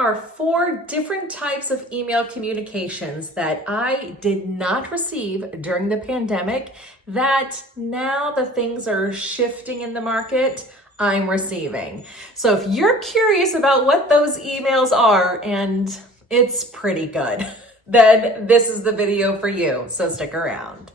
are 4 different types of email communications that I did not receive during the pandemic that now that things are shifting in the market, I'm receiving. So if you're curious about what those emails are, and it's pretty good, then this is the video for you, so stick around.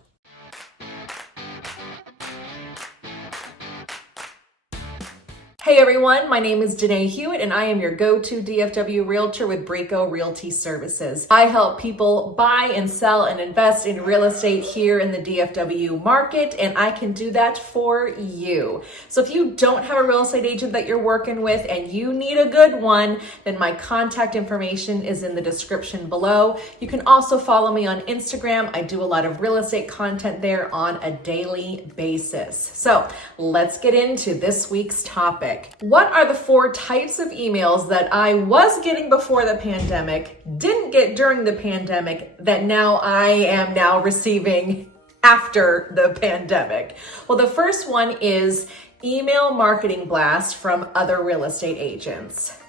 Hey everyone, my name is Danae Hewitt and I am your go-to DFW realtor with Brico Realty Services. I help people buy and sell and invest in real estate here in the DFW market, and I can do that for you. So if you don't have a real estate agent that you're working with and you need a good one, then my contact information is in the description below. You can also follow me on Instagram. I do a lot of real estate content there on a daily basis. So let's get into this week's topic. What are the 4 types of emails that I was getting before the pandemic, didn't get during the pandemic, that now I am now receiving after the pandemic? Well, the first one is email marketing blast from other real estate agents.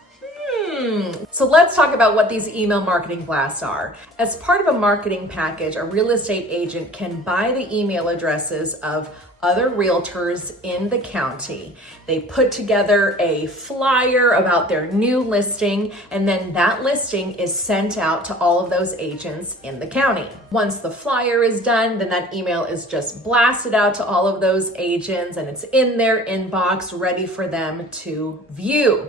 So let's talk about what these email marketing blasts are. As part of a marketing package, a real estate agent can buy the email addresses of other realtors in the county. They put together a flyer about their new listing, and then that listing is sent out to all of those agents in the county. Once the flyer is done, then that email is just blasted out to all of those agents and it's in their inbox ready for them to view.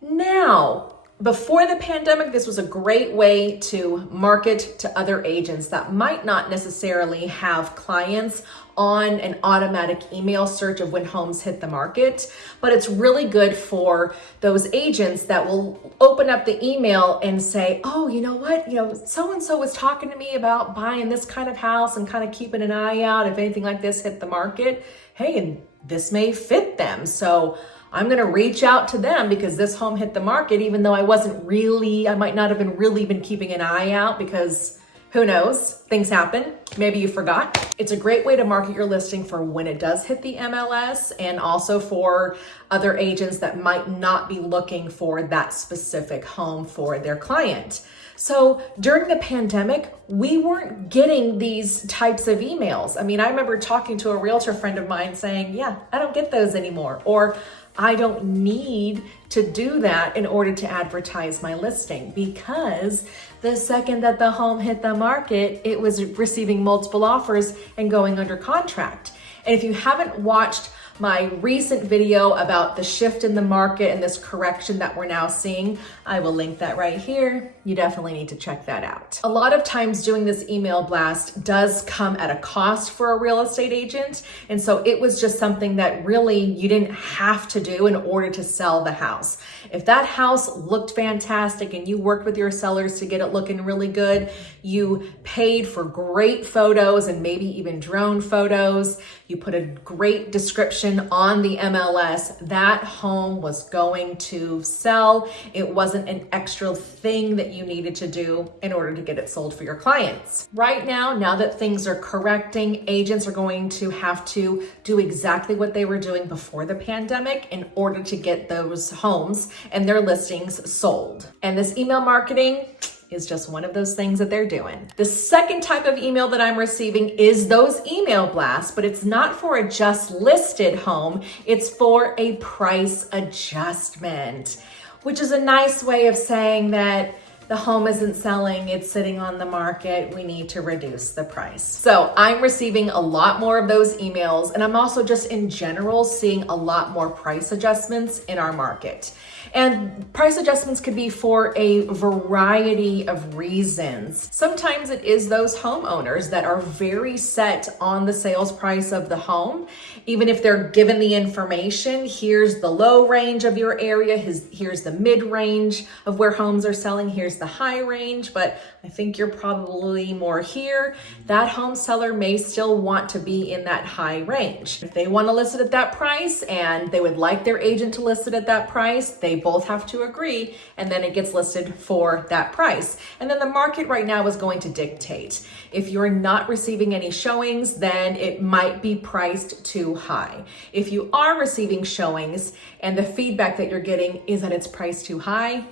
Now, before the pandemic, this was a great way to market to other agents that might not necessarily have clients on an automatic email search of when homes hit the market, but it's really good for those agents that will open up the email and say, oh, you know what, so-and-so was talking to me about buying this kind of house and kind of keeping an eye out if anything like this hit the market. Hey, and this may fit them. So I'm going to reach out to them because this home hit the market, even though I might not have been keeping an eye out, because who knows, things happen. Maybe you forgot. It's a great way to market your listing for when it does hit the MLS, and also for other agents that might not be looking for that specific home for their client. So during the pandemic, we weren't getting these types of emails. I mean, I remember talking to a realtor friend of mine saying, yeah, I don't get those anymore. Or I don't need to do that in order to advertise my listing, because the second that the home hit the market, it was receiving multiple offers and going under contract. And if you haven't watched my recent video about the shift in the market and this correction that we're now seeing, I will link that right here. You definitely need to check that out. A lot of times doing this email blast does come at a cost for a real estate agent. And so it was just something that really you didn't have to do in order to sell the house. If that house looked fantastic and you worked with your sellers to get it looking really good, you paid for great photos and maybe even drone photos, you put a great description on the MLS, that home was going to sell. It wasn't an extra thing that you needed to do in order to get it sold for your clients. Right now that things are correcting, agents are going to have to do exactly what they were doing before the pandemic in order to get those homes and their listings sold. And this email marketing is just one of those things that they're doing. The second type of email that I'm receiving is those email blasts, but it's not for a just listed home. It's for a price adjustment, which is a nice way of saying that the home isn't selling, it's sitting on the market, we need to reduce the price. So I'm receiving a lot more of those emails, and I'm also just in general seeing a lot more price adjustments in our market. And price adjustments could be for a variety of reasons. Sometimes it is those homeowners that are very set on the sales price of the home. Even if they're given the information, here's the low range of your area, here's the mid range of where homes are selling, here's the high range, but I think you're probably more here. That home seller may still want to be in that high range. If they want to list it at that price and they would like their agent to list it at that price, they both have to agree, and then it gets listed for that price. And then the market right now is going to dictate. If you're not receiving any showings, then it might be priced too high. If you are receiving showings and the feedback that you're getting is that it's priced too high,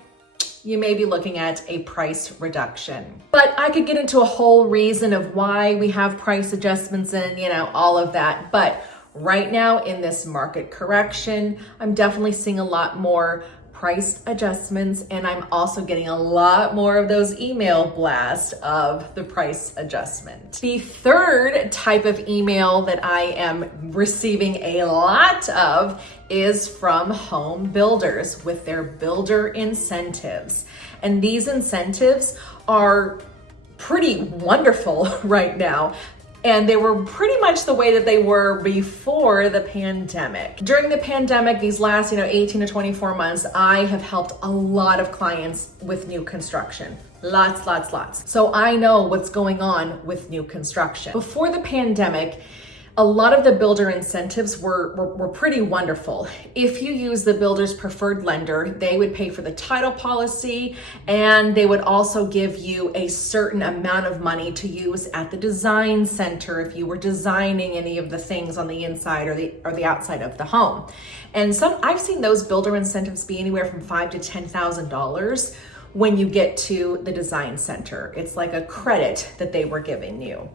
you may be looking at a price reduction. But I could get into a whole reason of why we have price adjustments and, all of that. But right now in this market correction, I'm definitely seeing a lot more price adjustments, and I'm also getting a lot more of those email blasts of the price adjustment. The third type of email that I am receiving a lot of is from home builders with their builder incentives. And these incentives are pretty wonderful right now. And they were pretty much the way that they were before the pandemic. During the pandemic, these last 18 to 24 months, I have helped a lot of clients with new construction. Lots. So I know what's going on with new construction. Before the pandemic, a lot of the builder incentives were pretty wonderful. If you use the builder's preferred lender, they would pay for the title policy, and they would also give you a certain amount of money to use at the design center if you were designing any of the things on the inside or the outside of the home. And I've seen those builder incentives be anywhere from $5,000 to $10,000 when you get to the design center. It's like a credit that they were giving you.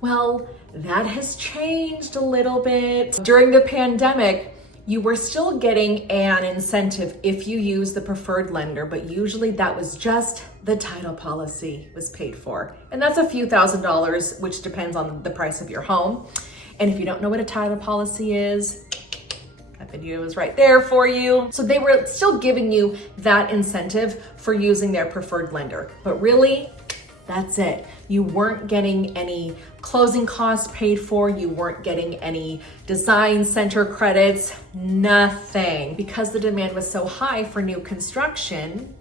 Well, that has changed a little bit. During the pandemic, you were still getting an incentive if you use the preferred lender, but usually that was just the title policy was paid for. And that's a few $1,000s, which depends on the price of your home. And if you don't know what a title policy is, that video is right there for you. So they were still giving you that incentive for using their preferred lender, but really, that's it. You weren't getting any closing costs paid for. You weren't getting any design center credits, nothing. Because the demand was so high for new construction,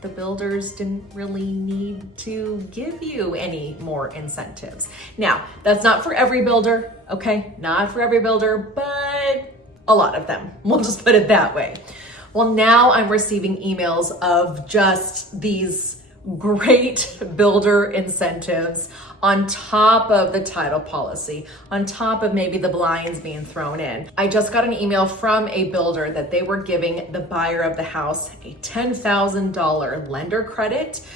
the builders didn't really need to give you any more incentives. Now, that's not for every builder, okay? Not for every builder, but a lot of them. We'll just put it that way. Well, now I'm receiving emails of just these great builder incentives on top of the title policy, on top of maybe the blinds being thrown in. I just got an email from a builder that they were giving the buyer of the house a $10,000 lender credit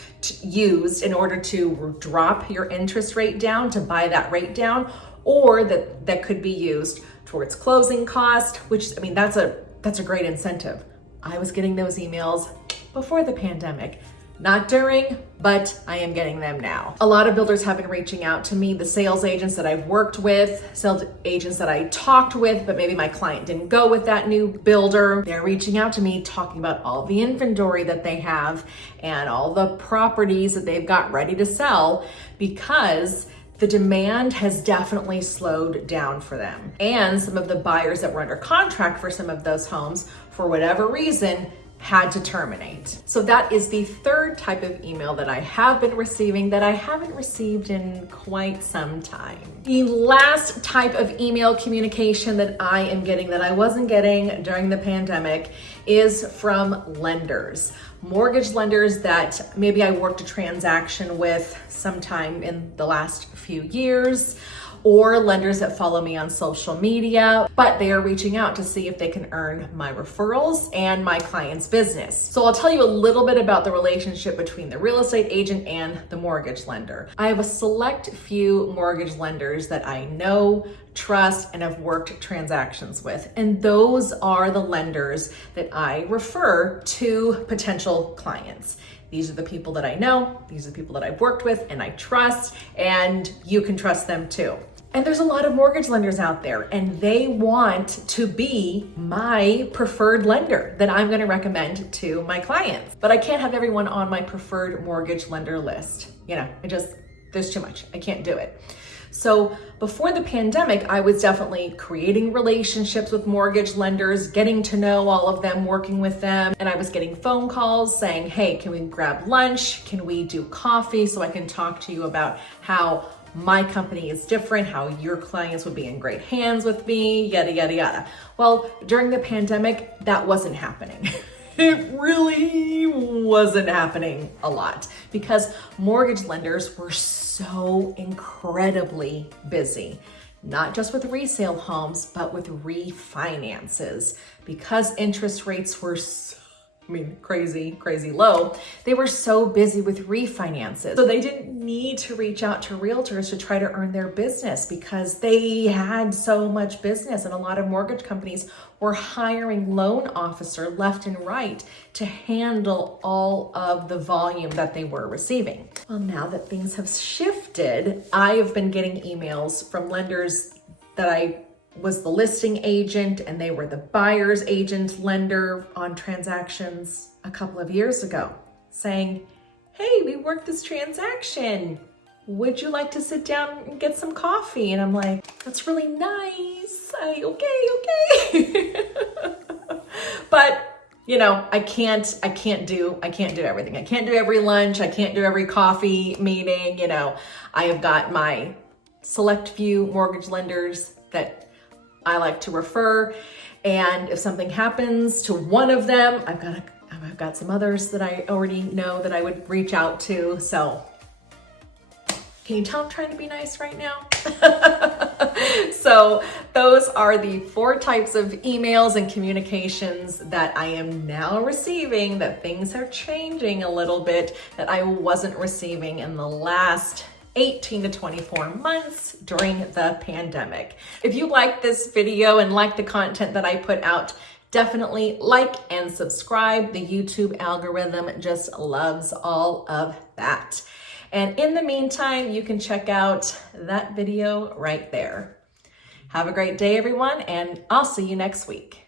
used in order to drop your interest rate down, to buy that rate down, or that could be used towards closing cost, which, that's a great incentive. I was getting those emails before the pandemic. Not during, but I am getting them now. A lot of builders have been reaching out to me, the sales agents that I've worked with, sales agents that I talked with, but maybe my client didn't go with that new builder. They're reaching out to me talking about all the inventory that they have and all the properties that they've got ready to sell, because the demand has definitely slowed down for them. And some of the buyers that were under contract for some of those homes, for whatever reason, had to terminate. So that is the third type of email that I have been receiving that I haven't received in quite some time. The last type of email communication that I am getting that I wasn't getting during the pandemic is from lenders. Mortgage lenders that maybe I worked a transaction with sometime in the last few years, or lenders that follow me on social media, but they are reaching out to see if they can earn my referrals and my client's business. So I'll tell you a little bit about the relationship between the real estate agent and the mortgage lender. I have a select few mortgage lenders that I know, trust, and have worked transactions with. And those are the lenders that I refer to potential clients. These are the people that I know, these are the people that I've worked with and I trust, and you can trust them too. And there's a lot of mortgage lenders out there, and they want to be my preferred lender that I'm going to recommend to my clients. But I can't have everyone on my preferred mortgage lender list. There's too much. I can't do it. So before the pandemic, I was definitely creating relationships with mortgage lenders, getting to know all of them, working with them. And I was getting phone calls saying, hey, can we grab lunch? Can we do coffee so I can talk to you about how my company is different, how your clients would be in great hands with me, yada, yada, yada. Well, during the pandemic, that wasn't happening. It really wasn't happening a lot because mortgage lenders were so incredibly busy, not just with resale homes, but with refinances, because interest rates were crazy low. They were so busy with refinances. So they didn't need to reach out to realtors to try to earn their business because they had so much business, and a lot of mortgage companies were hiring loan officer left and right to handle all of the volume that they were receiving. Well, now that things have shifted, I have been getting emails from lenders that I was the listing agent and they were the buyer's agent lender on transactions a couple of years ago saying, hey, we worked this transaction. Would you like to sit down and get some coffee? And I'm like, that's really nice. Okay. But I can't do everything. I can't do every lunch. I can't do every coffee meeting. I have got my select few mortgage lenders that I like to refer. And if something happens to one of them, I've got some others that I already know that I would reach out to. So can you tell I'm trying to be nice right now? So those are the 4 types of emails and communications that I am now receiving, that things are changing a little bit, that I wasn't receiving in the last 18 to 24 months during the pandemic. If you like this video and like the content that I put out, definitely like and subscribe. The YouTube algorithm just loves all of that. And in the meantime, you can check out that video right there. Have a great day, everyone, and I'll see you next week.